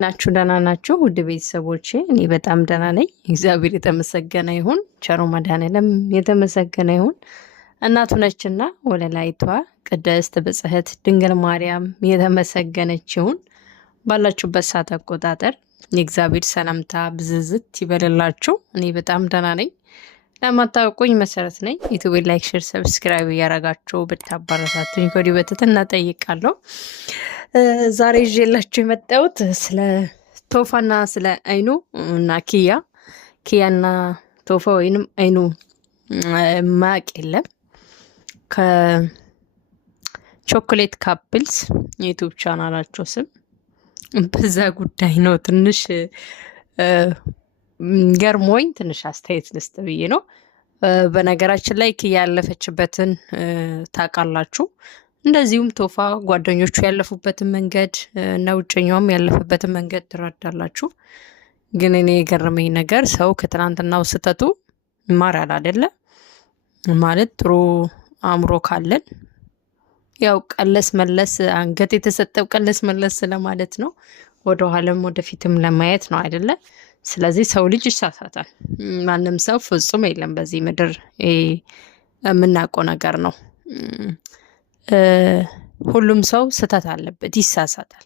ናችሁ ደህና ናችሁ? ውድ ቤተሰቦቼ እኔ በጣም ደህና ነኝ። እግዚአብሔር የተመሰገነ ይሁን። ቸሩ መድኃኔዓለም የተመሰገነ ይሁን። እናቱ ነችና ወለላይቷ ቅድስት ብጽሕት ድንግል ማርያም የተመሰገነች ይሁን። ባላችሁበት ሰዓት አቆጣጠር የእግዚአብሔር ሰላምታ ብዝዝት ይበልላችሁ። እኔ በጣም ደህና ነኝ። ለማታውቁኝ መሰረት ነኝ። ዩቲዩብ ላይክ፣ ሼር፣ ሰብስክራይብ እያረጋችሁ ብታባረታቱኝ ከወዲሁ በትህትና እጠይቃለሁ። ዛሬ ይዤላችሁ የመጣሁት ስለ ቶፋና ስለ አይኑ እና ኪያና ቶፋ ወይንም አይኑ ማቅ የለም ከቾኮሌት ካፕልስ የዩቲዩብ ቻናላቸው ስም በዛ ጉዳይ ነው ትንሽ ገርሞኝ ትንሽ አስተያየት ልስጥ ብዬ ነው። በነገራችን ላይ ኪያ ያለፈችበትን ታውቃላችሁ። እንደዚሁም ቶፋ ጓደኞቹ ያለፉበትን መንገድ እና ውጨኛውም ያለፈበትን መንገድ ትረዳላችሁ። ግን እኔ የገረመኝ ነገር ሰው ከትናንትናው ስህተቱ ይማራል አይደለ? ማለት ጥሩ አእምሮ ካለን ያው ቀለስ መለስ አንገት የተሰጠው ቀለስ መለስ ስለማለት ነው። ወደ ኋላም ወደፊትም ለማየት ነው አይደለ? ስለዚህ ሰው ልጅ ይሳሳታል። ማንም ሰው ፍጹም የለም በዚህ ምድር፣ የምናውቀው ነገር ነው። ሁሉም ሰው ስህተት አለበት፣ ይሳሳታል።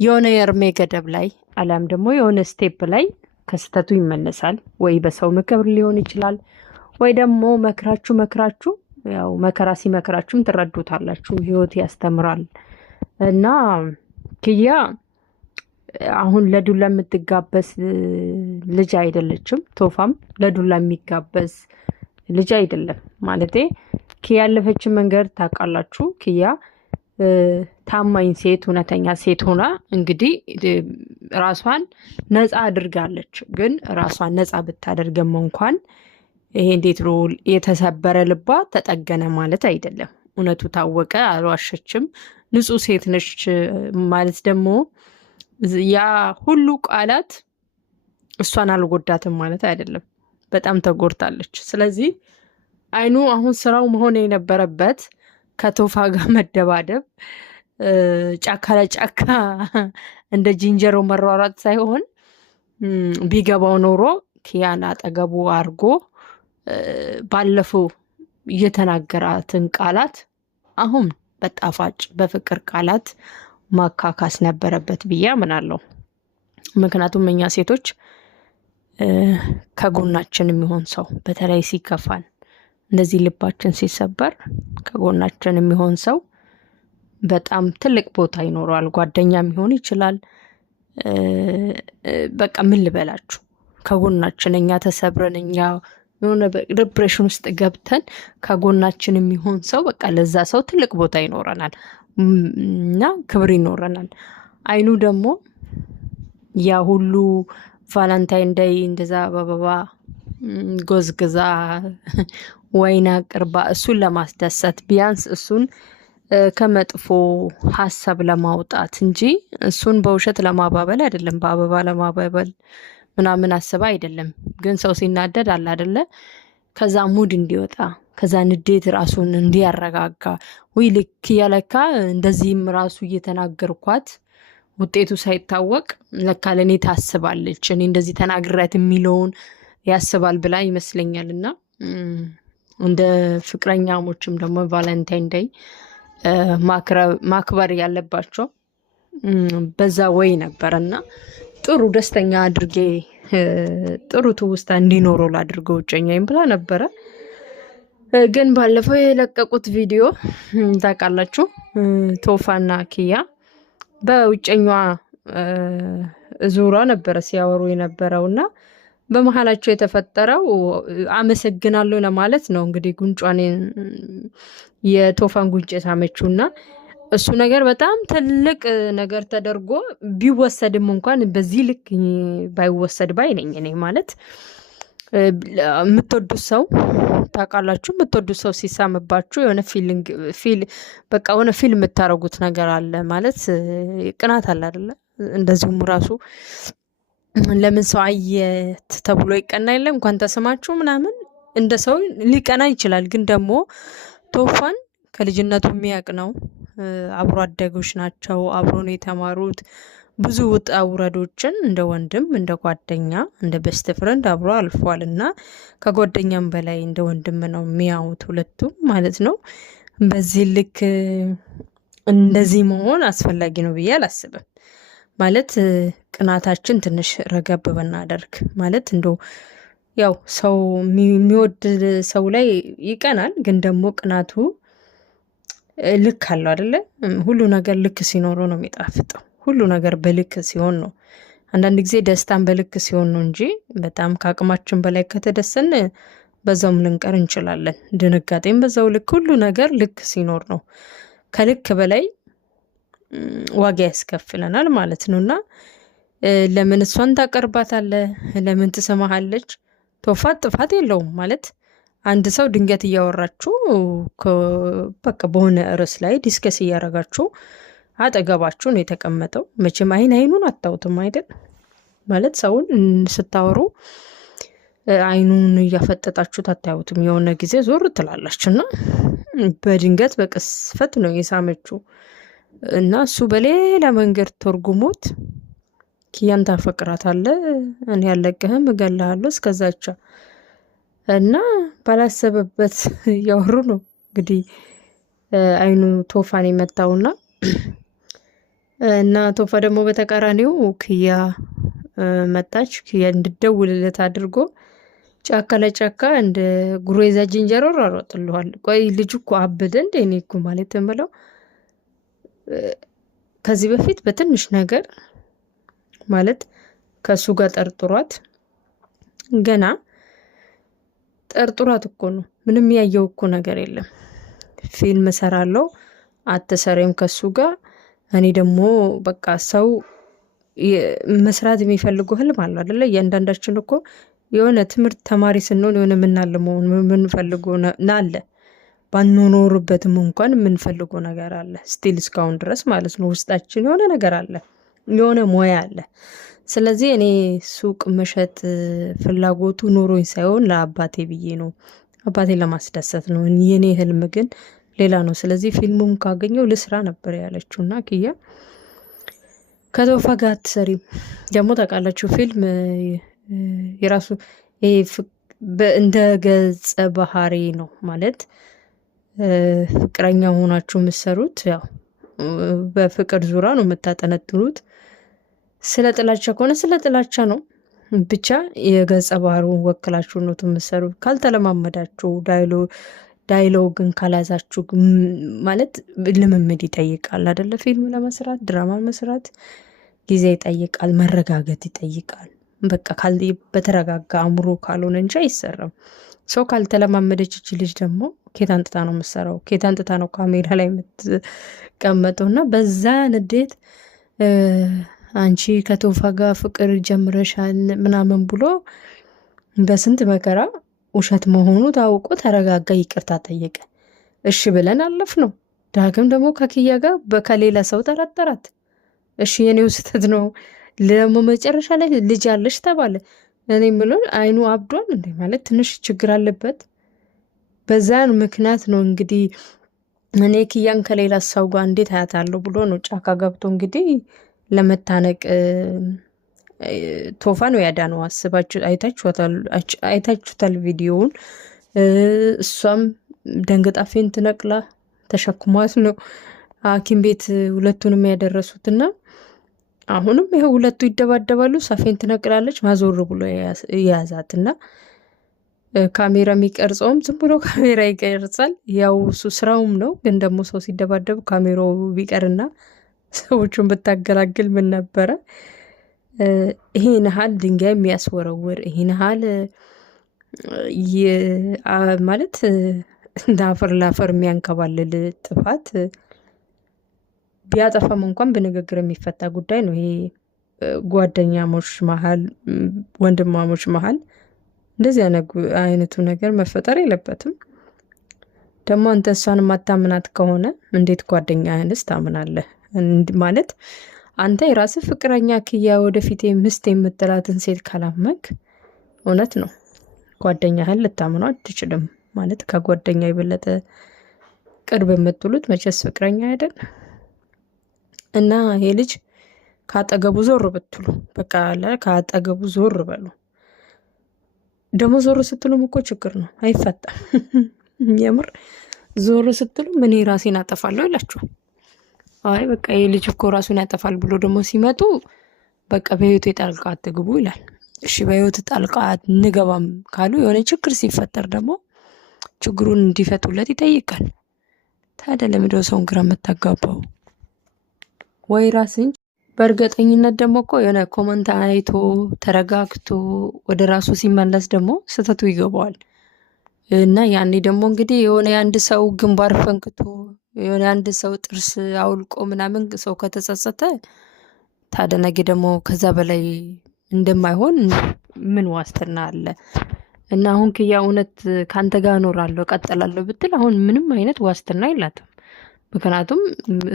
የሆነ የእድሜ ገደብ ላይ አሊያም ደግሞ የሆነ ስቴፕ ላይ ከስህተቱ ይመለሳል። ወይ በሰው ምክር ሊሆን ይችላል፣ ወይ ደግሞ መክራችሁ ያው መከራ ሲመክራችሁም ትረዱታላችሁ። ህይወት ያስተምራል እና ኪያ አሁን ለዱላ የምትጋበዝ ልጅ አይደለችም። ቶፋም ለዱላ የሚጋበዝ ልጅ አይደለም። ማለቴ ኪያ ያለፈችን መንገድ ታውቃላችሁ። ኪያ ታማኝ ሴት፣ እውነተኛ ሴት ሆና እንግዲህ ራሷን ነፃ አድርጋለች። ግን ራሷን ነፃ ብታደርገም እንኳን ይሄ እንዴት ነው የተሰበረ ልቧ ተጠገነ ማለት አይደለም። እውነቱ ታወቀ፣ አልዋሸችም፣ ንጹሕ ሴት ነች ማለት ደግሞ ያ ሁሉ ቃላት እሷን አልጎዳትም ማለት አይደለም። በጣም ተጎድታለች። ስለዚህ አይኑ አሁን ስራው መሆን የነበረበት ከቶፋ ጋር መደባደብ፣ ጫካ ለጫካ እንደ ጅንጀሮ መሯሯጥ ሳይሆን ቢገባው ኖሮ ኪያን አጠገቡ አድርጎ ባለፈው እየተናገራትን ቃላት አሁን በጣፋጭ በፍቅር ቃላት ማካካስ ነበረበት ብዬ አምናለሁ። ምክንያቱም እኛ ሴቶች ከጎናችን የሚሆን ሰው በተለይ ሲከፋን፣ እንደዚህ ልባችን ሲሰበር ከጎናችን የሚሆን ሰው በጣም ትልቅ ቦታ ይኖረዋል። ጓደኛም ሊሆን ይችላል። በቃ ምን ልበላችሁ፣ ከጎናችን እኛ ተሰብረን እኛ የሆነ ዲፕሬሽን ውስጥ ገብተን ከጎናችን የሚሆን ሰው በቃ ለዛ ሰው ትልቅ ቦታ ይኖረናል እና ክብር ይኖረናል። አይኑ ደግሞ ያ ሁሉ ቫላንታይን ዴይ እንደዛ በአበባ ጎዝግዛ ወይና ቅርባ እሱን ለማስደሰት ቢያንስ እሱን ከመጥፎ ሀሳብ ለማውጣት እንጂ እሱን በውሸት ለማባበል አይደለም፣ በአበባ ለማባበል ምናምን አስባ አይደለም። ግን ሰው ሲናደድ አለ አይደለ? ከዛ ሙድ እንዲወጣ ከዛ ንዴት ራሱን እንዲያረጋጋ ወይ ልክ ያለካ እንደዚህም ራሱ እየተናገርኳት ውጤቱ ሳይታወቅ ለካ ለኔ ታስባለች እኔ እንደዚህ ተናግራት የሚለውን ያስባል ብላ ይመስለኛልና እንደ ፍቅረኛሞችም ደግሞ ቫለንታይን ዴይ ማክበር ያለባቸው በዛ ወይ ነበርና ጥሩ ደስተኛ አድርጌ ጥሩ ትውስታ እንዲኖረው ላድርገው ውጨኛዬም ብላ ነበረ። ግን ባለፈው የለቀቁት ቪዲዮ ታውቃላችሁ፣ ቶፋና ኪያ በውጨኛዋ ዙራ ነበረ ሲያወሩ የነበረውና በመሀላቸው የተፈጠረው አመሰግናለሁ ለማለት ነው። እንግዲህ ጉንጯን የቶፋን ጉንጭ ሳመችውና እሱ ነገር በጣም ትልቅ ነገር ተደርጎ ቢወሰድም እንኳን በዚህ ልክ ባይወሰድ ባይ ነኝ እኔ። ማለት የምትወዱት ሰው ታውቃላችሁ፣ የምትወዱት ሰው ሲሳምባችሁ የሆነ በቃ የሆነ ፊልም የምታረጉት ነገር አለ ማለት ቅናት አለ አይደለ? እንደዚሁም ራሱ ለምን ሰው አየ ተብሎ ይቀና የለ እንኳን ተስማችሁ ምናምን እንደ ሰው ሊቀና ይችላል። ግን ደግሞ ቶፋን ከልጅነቱ የሚያውቅ ነው። አብሮ አደጎች ናቸው። አብሮ ነው የተማሩት። ብዙ ውጣ ውረዶችን እንደ ወንድም እንደ ጓደኛ እንደ ቤስት ፍሬንድ አብሮ አልፏል እና ከጓደኛም በላይ እንደ ወንድም ነው የሚያዩት ሁለቱም ማለት ነው። በዚህ ልክ እንደዚህ መሆን አስፈላጊ ነው ብዬ አላስብም። ማለት ቅናታችን ትንሽ ረገብ ብናደርግ ማለት እንደው ያው ሰው የሚወድ ሰው ላይ ይቀናል፣ ግን ደግሞ ቅናቱ ልክ አለው አይደለ? ሁሉ ነገር ልክ ሲኖረው ነው የሚጣፍጠው። ሁሉ ነገር በልክ ሲሆን ነው። አንዳንድ ጊዜ ደስታን በልክ ሲሆን ነው እንጂ በጣም ከአቅማችን በላይ ከተደሰን በዛውም ልንቀር እንችላለን። ድንጋጤም በዛው ልክ፣ ሁሉ ነገር ልክ ሲኖር ነው። ከልክ በላይ ዋጋ ያስከፍለናል ማለት ነው። እና ለምን እሷን ታቀርባታለህ? ለምን ትሰማሃለች? ቶፋት ጥፋት የለውም ማለት አንድ ሰው ድንገት እያወራችሁ በቃ በሆነ ርዕስ ላይ ዲስከስ እያረጋችሁ አጠገባችሁ ነው የተቀመጠው። መቼም አይኑን አታዩትም አይደል? ማለት ሰውን ስታወሩ አይኑን እያፈጠጣችሁት አታዩትም። የሆነ ጊዜ ዞር ትላላችሁ እና በድንገት በቅስፈት ነው የሳመችው እና እሱ በሌላ መንገድ ተርጉሞት ኪያን ታፈቅራታለህ፣ እኔ ያለቅህም እገልሃለሁ እስከዛቻ እና ባላሰበበት እያወሩ ነው እንግዲህ አይኑ ቶፋን የመታውና እና ቶፋ ደግሞ በተቃራኒው ክያ መጣች። ክያ እንድደውልለት አድርጎ ጫካ ለጫካ እንደ ጉሬዛ ዝንጀሮ ሯሯጥልዋል። ቆይ ልጁ እኮ አበደ እንደ እኔ እኮ ማለት የምለው ከዚህ በፊት በትንሽ ነገር ማለት ከሱ ጋር ጠርጥሯት ገና ጠርጥሯት እኮ ነው። ምንም ያየው እኮ ነገር የለም። ፊልም ሰራለው አትሰሬም ከሱ ጋር እኔ ደግሞ በቃ ሰው መስራት የሚፈልገው ህልም አለ አይደለ? እያንዳንዳችን እኮ የሆነ ትምህርት ተማሪ ስንሆን የሆነ የምናልመው የምንፈልገው አለ። ባንኖርበትም እንኳን የምንፈልገው ነገር አለ። ስቲል እስካሁን ድረስ ማለት ነው ውስጣችን የሆነ ነገር አለ፣ የሆነ ሙያ አለ። ስለዚህ እኔ ሱቅ መሸጥ ፍላጎቱ ኖሮኝ ሳይሆን ለአባቴ ብዬ ነው፣ አባቴን ለማስደሰት ነው። የኔ ህልም ግን ሌላ ነው። ስለዚህ ፊልሙም ካገኘው ልስራ ነበር ያለችውና ክያ ከቶፋ ጋር አትሰሪም ደግሞ ታውቃላችሁ። ፊልም የራሱ እንደ ገጸ ባህሪ ነው ማለት ፍቅረኛ ሆናችሁ የምትሰሩት ያው በፍቅር ዙራ ነው የምታጠነጥኑት። ስለ ጥላቻ ከሆነ ስለ ጥላቻ ነው። ብቻ የገጸ ባህሪውን ወክላችሁ ነው የምትሰሩት። ካልተለማመዳችሁ ዳይሎግን ካላዛችሁ ማለት ልምምድ ይጠይቃል አይደለ? ፊልም ለመስራት ድራማ መስራት ጊዜ ይጠይቃል፣ መረጋገጥ ይጠይቃል። በቃ በተረጋጋ አእምሮ ካልሆነ እንጂ አይሰራም። ሰው ካልተለማመደች እች ልጅ ደግሞ ኬት አንጥታ ነው የምትሰራው? ኬት አንጥታ ነው ካሜራ ላይ የምትቀመጠው? እና በዛ ንዴት አንቺ ከቶፋ ጋር ፍቅር ጀምረሻል ምናምን ብሎ በስንት መከራ ውሸት መሆኑ ታውቆ ተረጋጋ፣ ይቅርታ ጠየቀ። እሺ ብለን አለፍ ነው። ዳግም ደግሞ ከኪያ ጋር ከሌላ ሰው ጠረጠራት። እሺ የኔው ስህተት ነው። ደግሞ መጨረሻ ላይ ልጅ አለሽ ተባለ። እኔ የምለው አይኑ አብዷል እንዴ? ማለት ትንሽ ችግር አለበት። በዛን ምክንያት ነው እንግዲህ እኔ ኪያን ከሌላ ሰው ጋር እንዴት አያታለሁ ብሎ ነው ጫካ ገብቶ እንግዲህ ለመታነቅ ቶፋ ነው ያዳነው። አስባችሁ አይታችሁታል ቪዲዮውን። እሷም ደንገጣ ፌንት ነቅላ ተሸክሟት ነው ሐኪም ቤት ሁለቱንም ያደረሱትና አሁንም ይሄ ሁለቱ ይደባደባሉ። ሳፌን ትነቅላለች፣ ማዞር ብሎ የያዛትና ካሜራ የሚቀርጸውም ዝም ብሎ ካሜራ ይቀርጻል። ያው እሱ ስራውም ነው። ግን ደግሞ ሰው ሲደባደቡ ካሜራው ቢቀርና ሰዎቹን ብታገላግል ምን ነበረ? ይሄን ያህል ድንጋይ የሚያስወረውር ይሄን ያህል ማለት አፈር ላፈር የሚያንከባልል ጥፋት ቢያጠፋም እንኳን በንግግር የሚፈታ ጉዳይ ነው። ይሄ ጓደኛሞች መሀል፣ ወንድማሞች መሀል እንደዚህ አይነቱ ነገር መፈጠር የለበትም። ደግሞ አንተ እሷን ማታምናት ከሆነ እንዴት ጓደኛህንስ ታምናለህ? ማለት አንተ የራስህ ፍቅረኛ ክያ ወደፊት ምስት የምትላትን ሴት ካላመንክ እውነት ነው ጓደኛህን ልታምነው አትችልም። ማለት ከጓደኛ የበለጠ ቅርብ የምትሉት መቼስ ፍቅረኛ አይደል? እና ይሄ ልጅ ካጠገቡ ዞር ብትሉ በቃ አለ ካጠገቡ ዞር በሉ። ደግሞ ዞር ስትሉም እኮ ችግር ነው፣ አይፈታም። የምር ዞር ስትሉ እኔ ራሴን አጠፋለሁ ይላችኋል። አይ በቃ ይሄ ልጅ እኮ ራሱን ያጠፋል ብሎ ደግሞ ሲመጡ በቃ በህይወቱ ጣልቃ አትግቡ ይላል። እሺ በህይወት ጣልቃ እንገባም ካሉ የሆነ ችግር ሲፈጠር ደግሞ ችግሩን እንዲፈቱለት ይጠይቃል። ታዲያ ለምንድነው ሰውን ግራ የምታጋባው? ወይ ራስን በእርግጠኝነት ደግሞ እኮ የሆነ ኮመንት አይቶ ተረጋግቶ ወደ ራሱ ሲመለስ ደግሞ ስህተቱ ይገባዋል። እና ያኔ ደግሞ እንግዲህ የሆነ የአንድ ሰው ግንባር ፈንክቶ የሆነ የአንድ ሰው ጥርስ አውልቆ ምናምን ሰው ከተጸጸተ ታዲያ ነገ ደግሞ ከዛ በላይ እንደማይሆን ምን ዋስትና አለ? እና አሁን ክያ እውነት ከአንተ ጋር እኖራለሁ ቀጥላለሁ ብትል አሁን ምንም አይነት ዋስትና የላትም። ምክንያቱም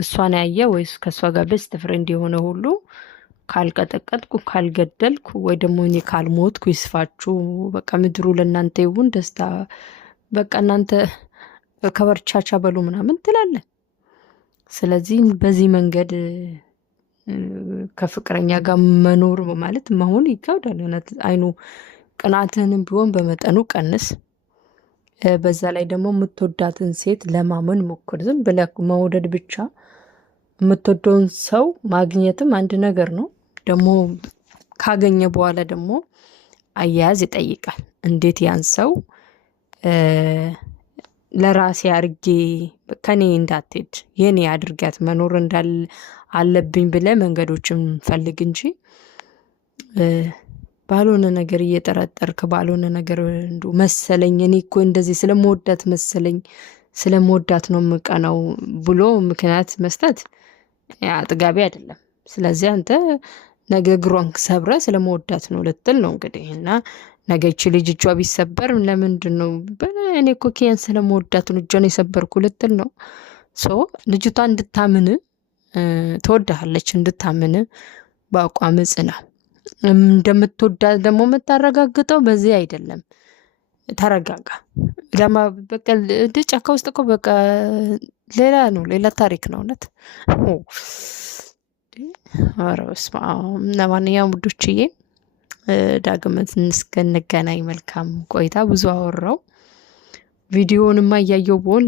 እሷን ያየ ወይስ ከእሷ ጋር ቤስት ፍሬንድ የሆነ ሁሉ ካልቀጠቀጥኩ ካልገደልኩ ወይ ደግሞ እኔ ካልሞትኩ ይስፋችሁ፣ በቃ ምድሩ ለእናንተ ይሁን ደስታ፣ በቃ እናንተ ከበርቻቻ በሉ ምናምን ትላለ። ስለዚህ በዚህ መንገድ ከፍቅረኛ ጋር መኖር ማለት መሆን ይከብዳል። እውነት አይኑ ቅናትህንም ቢሆን በመጠኑ ቀንስ። በዛ ላይ ደግሞ የምትወዳትን ሴት ለማመን ሞክር። ዝም ብለህ መውደድ ብቻ የምትወደውን ሰው ማግኘትም አንድ ነገር ነው። ደግሞ ካገኘ በኋላ ደግሞ አያያዝ ይጠይቃል። እንዴት ያን ሰው ለራሴ አድርጌ ከኔ እንዳትሄድ የኔ አድርጋት መኖር እንዳል አለብኝ ብለህ መንገዶችን ፈልግ እንጂ ባልሆነ ነገር እየጠረጠርክ ባልሆነ ነገር መሰለኝ እኔ እኮ እንደዚህ ስለመወዳት መሰለኝ ስለመወዳት ነው የምቀናው ብሎ ምክንያት መስጠት አጥጋቢ አይደለም። ስለዚህ አንተ ነገ እግሯን ሰብረ ስለመወዳት ነው ልትል ነው እንግዲህ። እና ነገ ይቺ ልጅ እጇ ቢሰበር ለምንድን ነው እኔ እኮ ኪያን ስለመወዳት ነው እጇን የሰበርኩ ልትል ነው። ልጅቷ እንድታምን ትወዳለች፣ እንድታምን በአቋም ጽና። እንደምትወዳት ደግሞ የምታረጋግጠው በዚህ አይደለም። ተረጋጋ። በቃ ጫካ ውስጥ እኮ በቃ ሌላ ነው፣ ሌላ ታሪክ ነው እውነት። ኧረ በስመ አብ። ለማንኛውም ውዶችዬ ዳግም እስክንገናኝ መልካም ቆይታ። ብዙ አወራው ቪዲዮውንማ እያየው ብሆን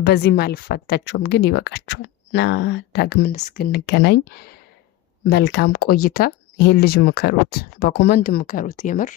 በዚህም አልፋታቸውም፣ ግን ይበቃቸዋል። እና ዳግም እስክንገናኝ መልካም ቆይታ። ይሄን ልጅ ምከሩት፣ በኮመንት ምከሩት የምር